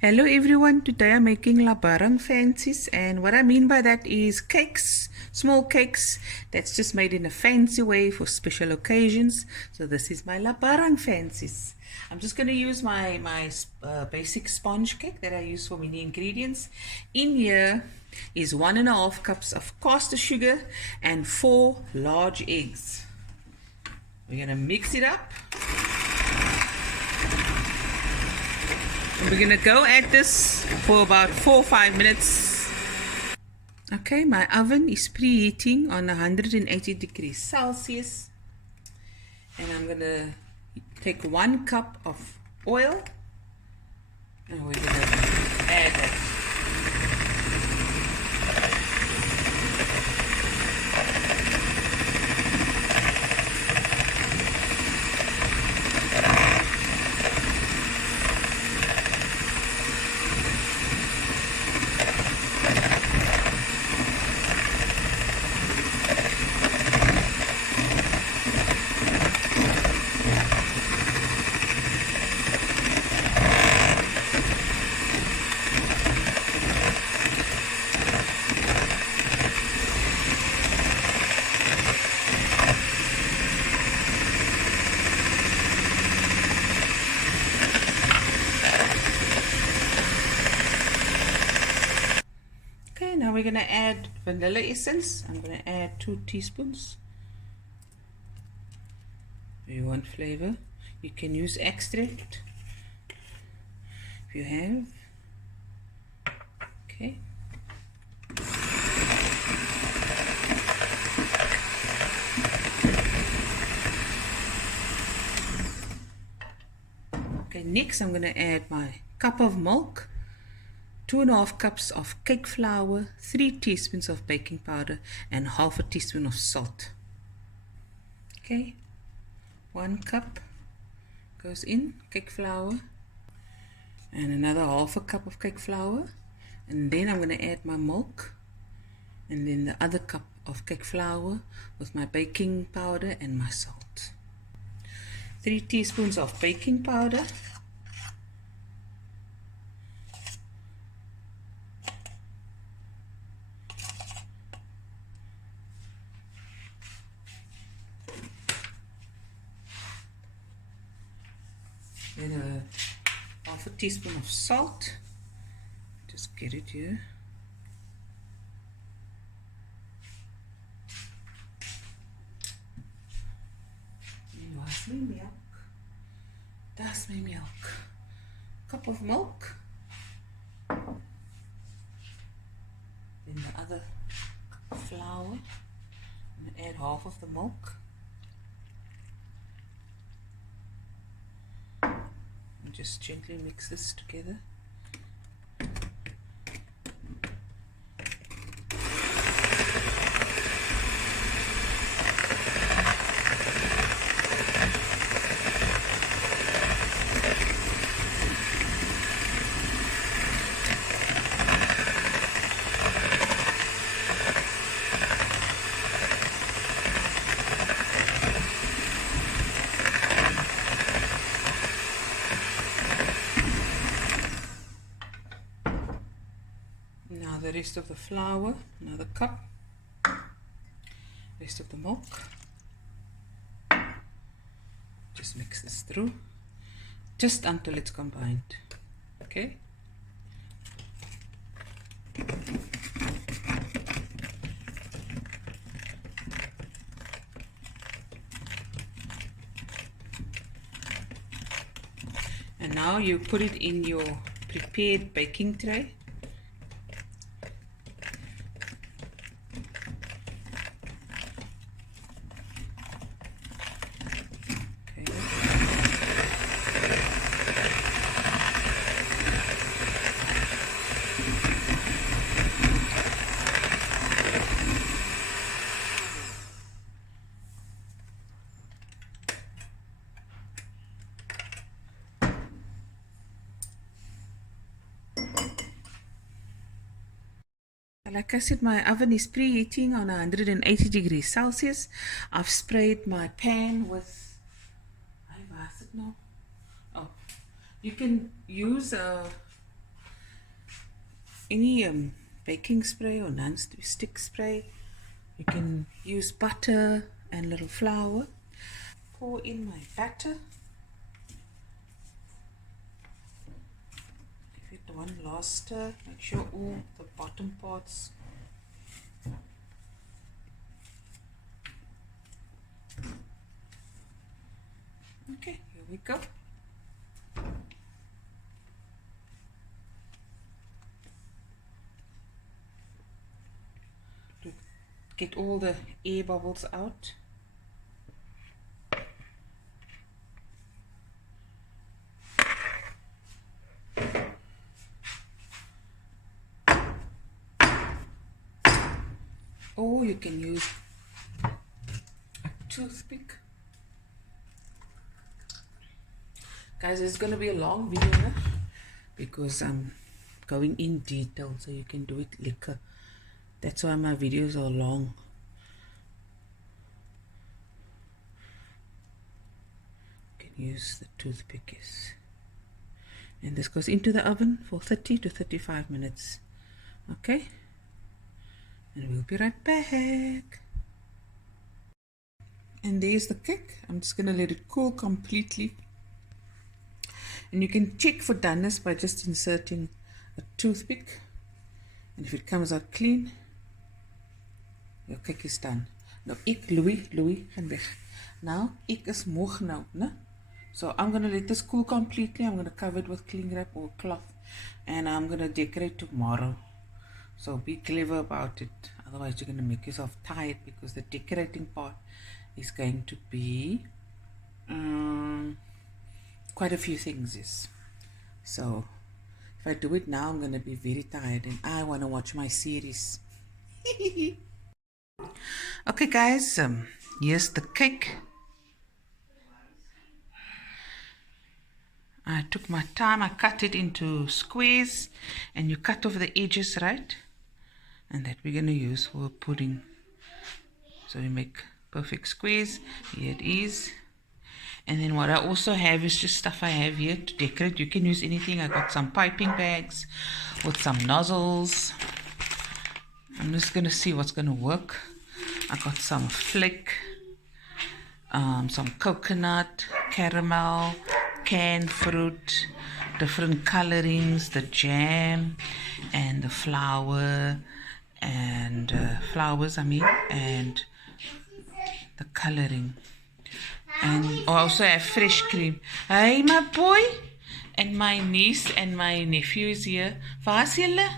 Hello everyone, today I'm making Labarang fancies, and what I mean by that is cakes, small cakes that's just made in a fancy way for special occasions. So this is my Labarang fancies. I'm just going to use my basic sponge cake that I use for many ingredients. In here is 1.5 cups of caster sugar and 4 large eggs. We're going to mix it up. We're going to go at this for about 4 or 5 minutes. Okay, my oven is preheating on 180 degrees Celsius. And I'm going to take 1 cup of oil. And we're going to add that. Now we're going to add vanilla essence. I'm going to add 2 teaspoons. If you want flavor, you can use extract if you have. Okay. Okay, next I'm going to add my cup of milk, 2.5 cups of cake flour, 3 teaspoons of baking powder, and half a teaspoon of salt. Okay, 1 cup goes in cake flour, and another half a cup of cake flour, and then I'm going to add my milk, and then the other cup of cake flour with my baking powder and my salt. 3 teaspoons of baking powder. Then half a teaspoon of salt. Just get it here. That's my milk. That's my milk. Cup of milk. Then the other cup of flour. I'm going to add half of the milk. Just gently mix this together. Now the rest of the flour, another cup, rest of the milk. Just mix this through, just until it's combined. Okay. And now you put it in your prepared baking tray. Like I said, my oven is preheating on 180 degrees Celsius. I've sprayed my pan with, oh, you can use a any baking spray or non-stick spray. You can use butter and little flour. Pour in my batter. Give it one last stir. Make sure all the bottom parts okay, here we go. To get all the air bubbles out. Or you can use a toothpick. Guys, it's going to be a long video now because I'm going in detail so you can do it liquor. That's why my videos are long. You can use the toothpick, yes. And this goes into the oven for 30 to 35 minutes. Okay? And we'll be right back. And there's the cake. I'm just going to let it cool completely. And you can check for doneness by just inserting a toothpick. And if it comes out clean, your cake is done. Nou, Louis, gaan weg. Now, ek is moeg nou, né? So I'm going to let this cool completely. I'm going to cover it with cling wrap or cloth. And I'm going to decorate tomorrow. So be clever about it. Otherwise you're going to make yourself tired because the decorating part is going to be quite a few things, yes. So if I do it now, I'm going to be very tired and I want to watch my series. Okay guys, here's the cake. I took my time, I cut it into squares and you cut off the edges, right? And that we're going to use for pudding. So we make perfect squares. Here it is. And then what I also have is just stuff I have here to decorate. You can use anything. I got some piping bags with some nozzles. I'm just going to see what's going to work. I got some flake, some coconut, caramel, canned fruit, different colorings, the jam and the flour and flowers, and the coloring. And I also have fresh cream. Hey my boy, and my niece and my nephew is here. Waar's julle?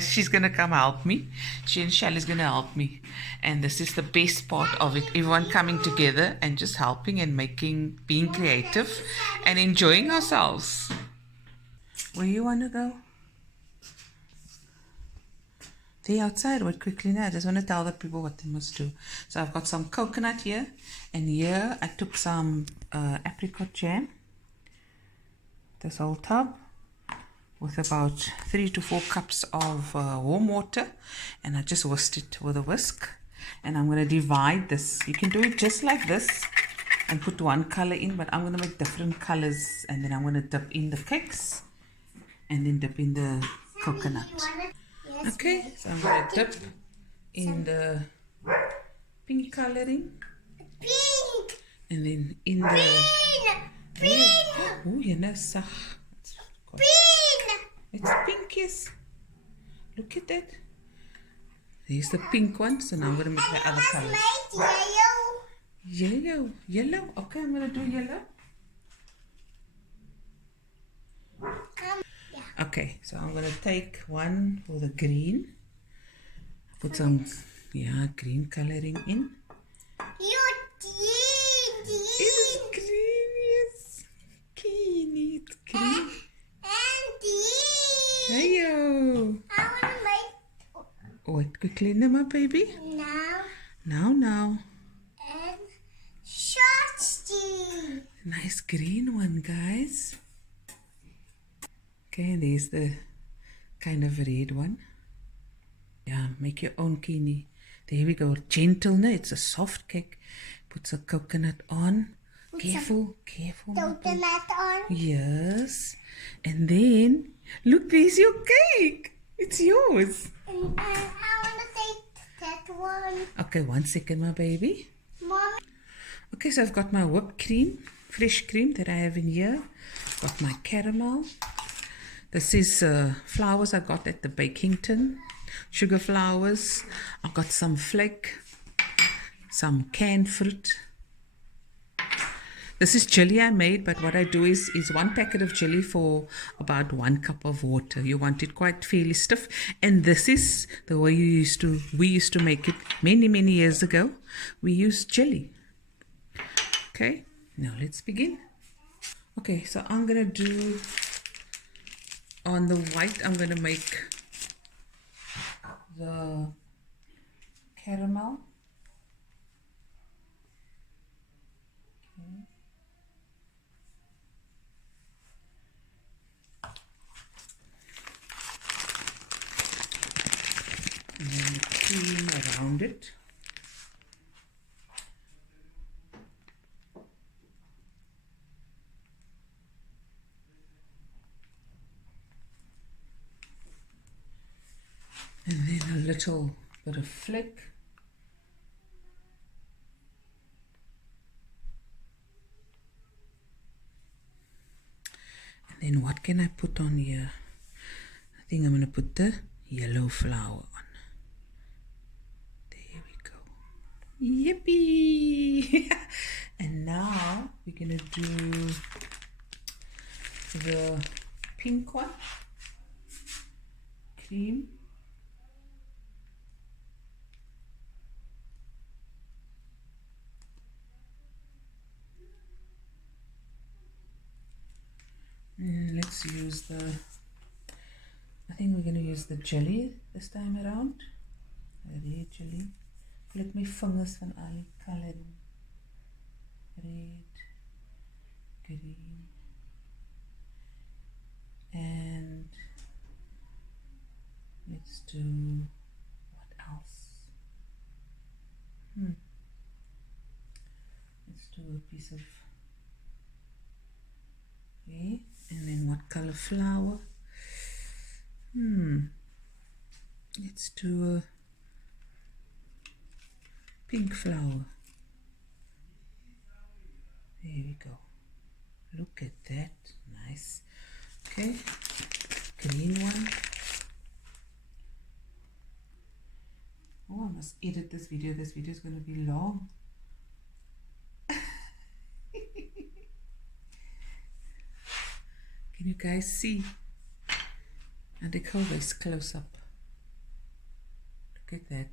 She's gonna come help me. She and Shelly's gonna help me. And this is the best part of it. Everyone coming together and just helping and making, being creative and enjoying ourselves. Where you wanna go? They outside, wait quickly now. I just want to tell the people what they must do. So I've got some coconut here, and here I took some apricot jam. This whole tub with about 3 to 4 cups of warm water, and I just whisked it with a whisk. And I'm going to divide this. You can do it just like this and put one color in, but I'm going to make different colors, and then I'm going to dip in the cakes and then dip in the coconut. Okay, so I'm going to dip in the pink coloring. Pink! And then in the... Green! Oh, you know, sag. Pink! It's pink, yes. Look at that. Here's the pink one, so now I'm going to make the other colors. Yellow. Yellow. Okay, I'm going to do yellow. Okay, so I'm going to take one for the green. Put some, green coloring in. It's green, yes. Keen, it's green. Hey-yo. I want to make... Wait quickly, my baby. Now. And shorty. Nice green one, guys. Okay, and there's the kind of red one. Yeah, make your own kini. There we go. Gentle, no? It's a soft cake. Puts a coconut on. Careful, careful. Coconut on. Yes. And then, look, there's your cake. It's yours. And I want to take that one. Okay, 1 second, my baby. Mommy. Okay, so I've got my whipped cream, fresh cream that I have in here. Got my caramel. This is flowers I got at the baking tin. Sugar flowers. I've got some flake, some canned fruit. This is jelly I made, but what I do is 1 packet of jelly for about 1 cup of water. You want it quite fairly stiff. And this is the way we used to make it many years ago. We used jelly. Okay, now let's begin. Okay, so I'm gonna do on the white, I'm gonna make the caramel. Okay. And then the cream around it. And then a little bit of flake. And then what can I put on here? I think I'm going to put the yellow flower on. There we go. Yippee! And now we're going to do the pink one. Cream. And let's use I think we're going to use the jelly this time around. Red jelly. Let me fingers van al color. Red, green, and let's do what else? Let's do a piece of okay, and then what color flower? Let's do a pink flower. There we go. Look at that. Nice. Okay. Green one. Oh, I must edit this video. This video is going to be long. Can you guys see? And the always close up. Look at that.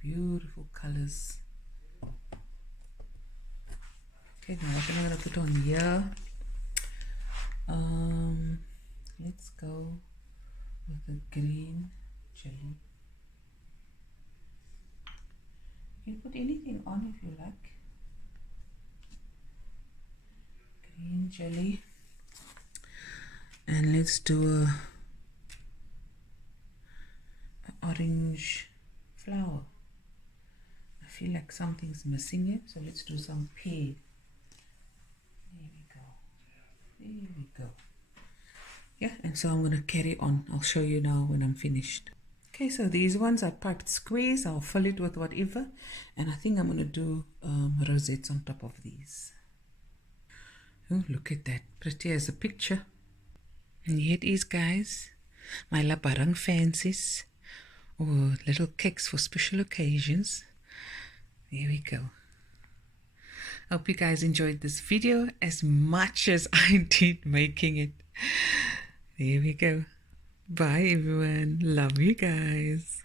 Beautiful colors. Okay, now what am I going to put on here? Let's go with the green jelly. You can put anything on if you like. Green jelly. And let's do a orange flower. I feel like something's missing here, so let's do some pear. There we go. There we go. Yeah, and so I'm going to carry on. I'll show you now when I'm finished. Okay, so these ones are piped squares. I'll fill it with whatever. And I think I'm going to do rosettes on top of these. Oh, look at that. Pretty as a picture. And here it is, guys. My Labarang Fancies. Or little cakes for special occasions. There we go. Hope you guys enjoyed this video as much as I did making it. There we go. Bye everyone. Love you guys.